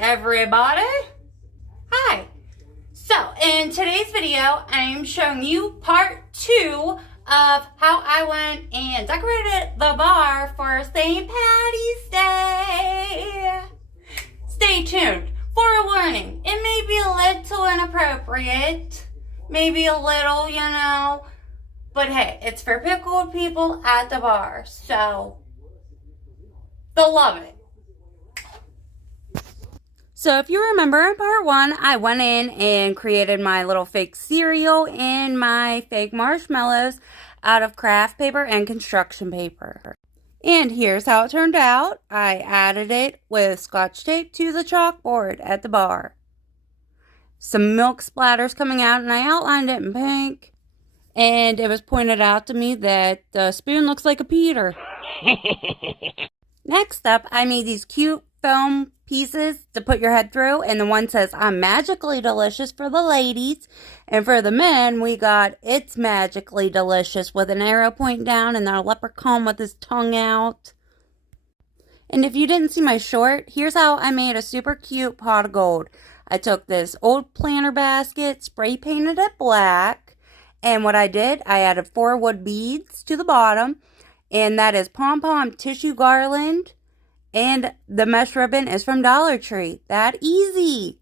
everybody. Hi. So in today's video, I'm showing you part 2 of how I went and decorated the bar for St. Patty's Day. Stay tuned. For a warning, it may be a little inappropriate, maybe a little, but hey, it's for pickled people at the bar, so they'll love it. So if you remember in part 1, I went in and created my little fake cereal and my fake marshmallows out of craft paper and construction paper. And here's how it turned out. I added it with Scotch tape to the chalkboard at the bar. Some milk splatters coming out, and I outlined it in pink. And it was pointed out to me that the spoon looks like a Peter. Next up, I made these cute foam pieces to put your head through, and the one says, "I'm magically delicious" for the ladies, and for the men, we got "It's magically delicious" with an arrow pointing down and a leprechaun with his tongue out. And if you didn't see my short, here's how I made a super cute pot of gold. I took this old planter basket, spray painted it black, and what I did, I added 4 wood beads to the bottom, and that is pom-pom tissue garland. And the mesh ribbon is from Dollar Tree. That easy.